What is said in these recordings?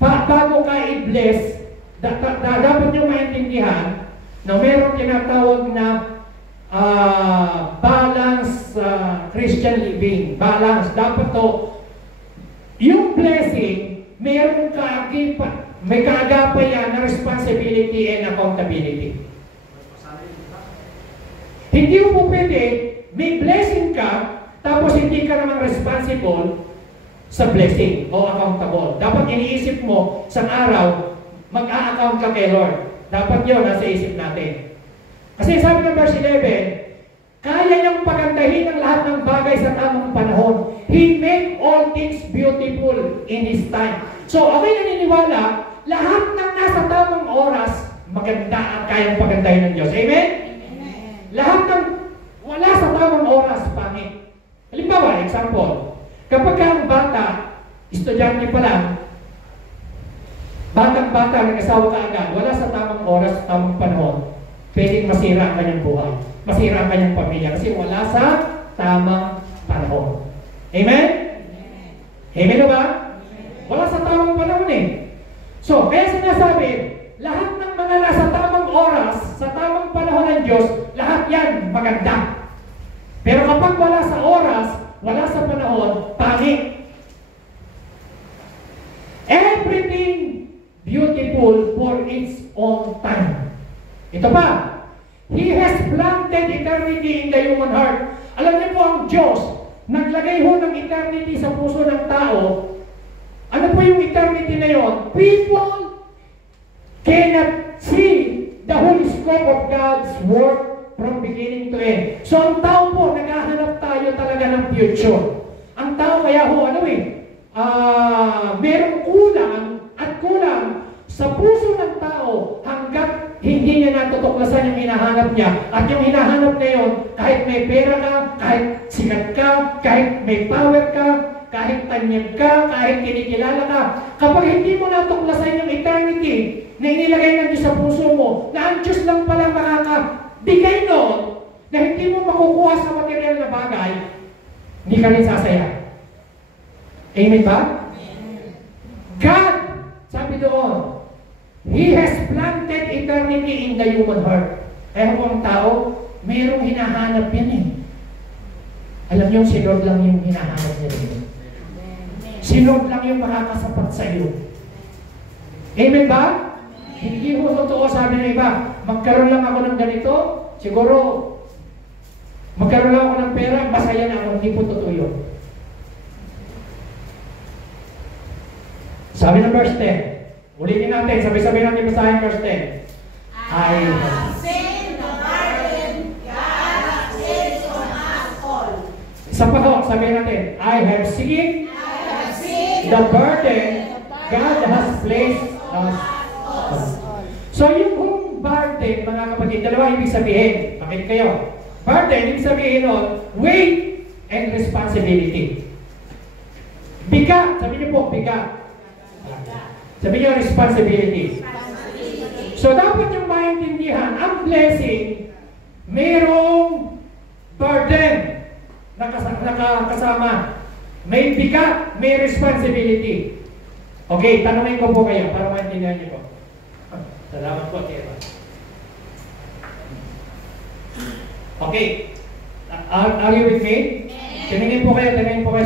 bago ka i-bless, dapat nyo maintindihan na meron tinatawag na balance Christian living. Balance. Dapat to, yung blessing, meron may kaagapay yan na responsibility and accountability. Hindi mo pwede, may blessing ka, tapos hindi ka naman responsible sa blessing o accountable. Dapat iniisip mo, sa araw, mag-a-account ka kay Lord. Dapat yun, nasa isip natin. Kasi sabi ng verse 11, kaya niyang pagandahin ang lahat ng bagay sa tamang panahon. He made all things beautiful in His time. So, ako'y naniniwala, lahat ng nasa tamang oras, maganda at kayang pagandahin ng Diyos. Amen? Amen. Lahat ng wala sa tamang oras, pangit. Halimbawa, example, kapag ang bata, estudyante pa lang, batang-bata, nag-asawa ka agad, wala sa tamang oras, tamang panahon, pwedeng masira ang kanyang buhay, masira ang kanyang pamilya, kasi wala sa tamang panahon. Amen? Amen na ba? Wala sa tamang panahon eh. So, kaya sinasabi, lahat ng mga nasa tamang oras, sa tamang panahon ng Diyos, lahat yan maganda. Pero kapag wala sa oras, wala sa panahon, pangit. Everything beautiful for its own time. Ito pa, He has planted eternity in the human heart. Alam niyo po ang Diyos, naglagay ho ng eternity sa puso ng tao. Ano po yung eternity na yon? People cannot see the whole scope of God's work from beginning to end. So ang tao po, naghahanap tayo talaga ng future. Ang tao kaya ho, merong kulang at kulang sa puso ng tao hanggat hindi niya natutuklasan yung hinahanap niya. At yung hinahanap na yun, kahit may pera ka, kahit sikat ka, kahit may power ka, kahit tanyag ka, kahit kinikilala ka, kapag hindi mo natuklasan yung eternity na inilagay ng Diyos sa puso mo, na ang Diyos lang pala makakabigay noon, na hindi mo makukuha sa material na bagay, hindi ka rin sasaya. Amen ba? God, sabi doon, He has planted eternity in the human heart. Kaya kung ang tao, mayroong hinahanap yan eh. Alam niyo, si Lord lang yung hinahanap niya rin. Si Lord lang yung makakasapat sa iyo. Amen ba? Hindi mo totoo, sabi ng iba, magkaroon lang ako ng ganito, siguro, magkaroon lang ako ng pera, masaya na ako, hindi po totoo yun. Sabi ng verse 10, ulitin natin, sabi-sabi natin basahin verse 10. I have seen the burden God has placed on us all. Isa pa ho, sabi natin, I have seen the burden God has placed on us all. So yung burden, mga kapatid, dalawa ibig sabihin. Makinig kayo. Burden, ibig sabihin nun, weight and responsibility. Bigat, sabi niyo po, bigat. Sabi niyo, responsibility. So, dapat yung maintindihan, ang blessing, mayroong burden na kasama. May bigat, may responsibility. Okay, tanongin ko po kayo para maintindihan niyo po. Salamat po, Kira. Okay. Are you with me? Tinigin po kayo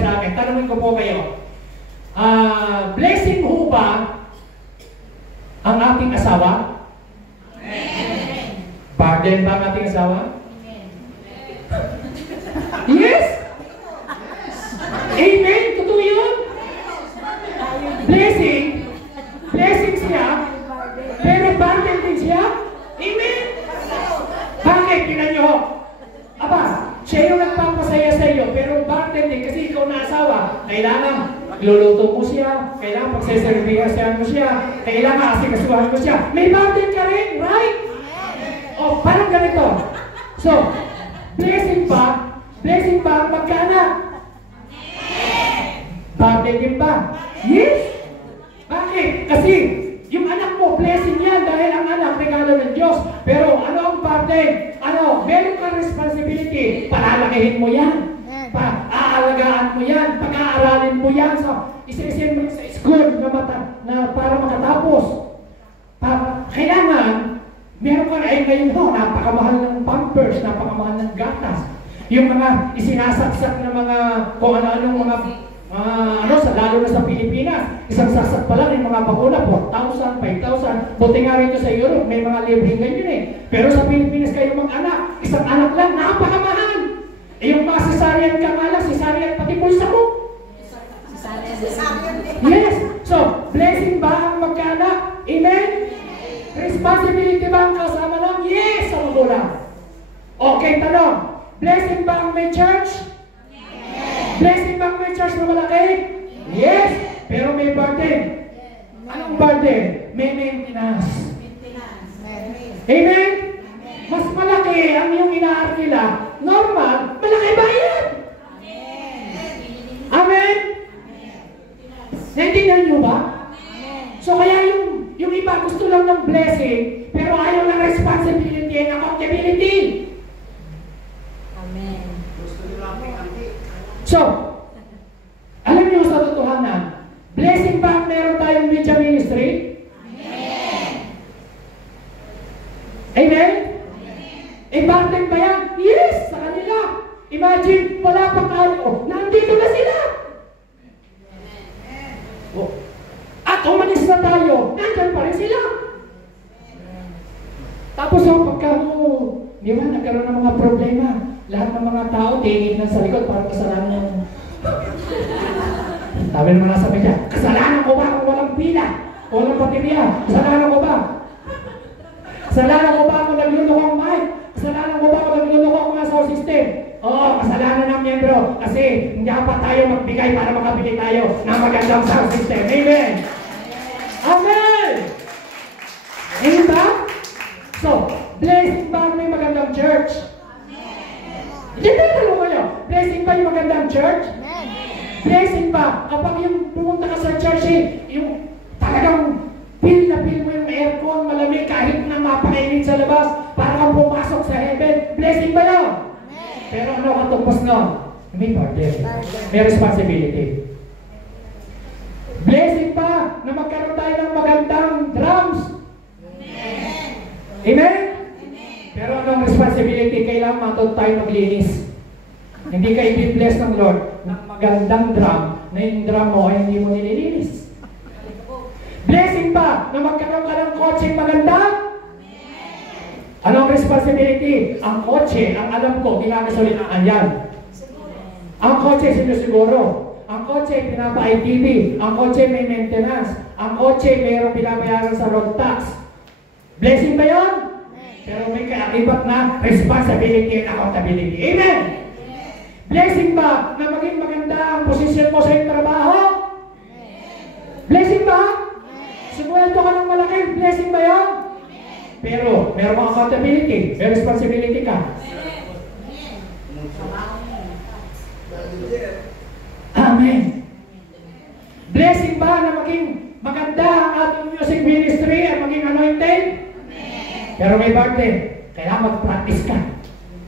sa akin. Tanongin ko po kayo. Blessing ho ba ang ating asawa? Amen. Burden ba ang ating asawa? Amen. Yes? Amen? Totoo yun? Blessing siya, pero burden din siya? Amen? Bakit? Tingnan nyo. Aba, siya yung nagpapasaya sa iyo, pero burden din kasi ikaw na asawa, kailangan magluluto mo siya, kailangan pagseserbihan mo siya, kailangan asikasuhan mo siya. May burden ka rin, right? O, parang ganito. So, blessing ba ang magkaanak? Burden din ba? Yes! Bakit? Kasi, yung anak mo, blessing yan dahil ang anak, regalo ng Diyos. Pero, ano ang burden? Meron kang responsibility. Palalakihin mo yan. Aalagaan mo yan, pag-aaralin mo yan, so isa-isin mo sa school, para makatapos. Kailangan, meron ka ay ngayon ho, napakamahal ng pampers, napakamahal ng gatas. Yung mga isinasaksak na mga, kung ano-anong mga, lalo na sa Pilipinas, isang saksak pa lang yung mga bakuna, 4,000, 5,000, buti nga rito sa Europe, may mga libreng ganyan eh. Pero sa Pilipinas kayo mag-anak, isang anak lang, napakamahal. Yung mga cesarean ka nga lang, cesarean pati pulsa mo. Yes! So, blessing ba ang magkaanak? Amen? Responsibility ba ang kasama lang? Yes! Sa magulang. Okay, tanong. Blessing ba ang may church? Blessing ba ang may church na malaki? Yes! Pero may burden. Anong burden? May maintenance. Amen? Mas malaki ang yung inaarkila. Normal, malaki bayad. Amen? Naintindihan nyo ba? So kaya yung iba gusto lang ng blessing, pero ayaw ng responsibility and accountability. Amen. So, alam niyo sa totohanan, blessing ba ang meron tayong media ministry? Amen? Burden ba yan? Yes, sa kanila. Imagine, wala pang araw. Nandito na sila. At umalis na tayo, nandyan pa rin sila. Tapos pagka di ba, nagkaroon ng mga problema. Lahat ng mga tao, tingin na sa likod, parang kasalanan. Sabi naman nasa media, kasalanan ko ba kung walang pila? Walang baterya? Kasalanan ko ba? Kasalanan ko ba kung nagluloko ang mic? Kasalanan ko ba kung nagluloko ang mga sound system? Oo, kasalanan ng miyembro kasi hindi pa tayo magbigay para makabili tayo ng magandang sound system. Amen! Amen! Amen ba? So, blessing ba may magandang church? Hindi ba tanong kayo? Blessing ba yung magandang church? Blessing ba? Kapag yung pumunta ka sa church, yung talagang feel na feel mo yung aircon, malamig kahit na mapakainit sa labas, para kang pumasok sa heaven. Blessing ba yun? Pero ano katupos nun? May burden. May responsibility. Blessing pa na magkaroon tayo ng magandang drums. Amen? Pero anong responsibility? Kailangan matuto tayo maglinis. Hindi ka i-bless ng Lord ng magandang drum na yung drum mo ay hindi mo nililinis. Blessing pa na magkaroon ka ng kotse maganda. Anong responsibility? Ang kotse, ang alam ko, ginagasolinaan yan. Ang kotse sinusiguro. Ang kotse pinapa-ITV. Ang kotse may maintenance. Ang kotse mayroong binabayaran sa road tax. Blessing ba yun? Pero may kaakibat na responsibility and accountability. Amen! Blessing ba na maging maganda ang posisyon mo sa iyong trabaho? Blessing ba? Sumweldo ka ng malaki. Blessing ba yun? Pero, meron kang accountability, may responsibility ka. Amen. Blessing ba na maging maganda ang ating music ministry at maging anointed? Pero may burden. Kailangan mag-practice ka.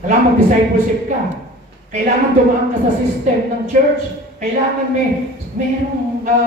Kailangan mag-discipleship ka. Kailangan dumaan ka sa system ng church. Kailangan mayroong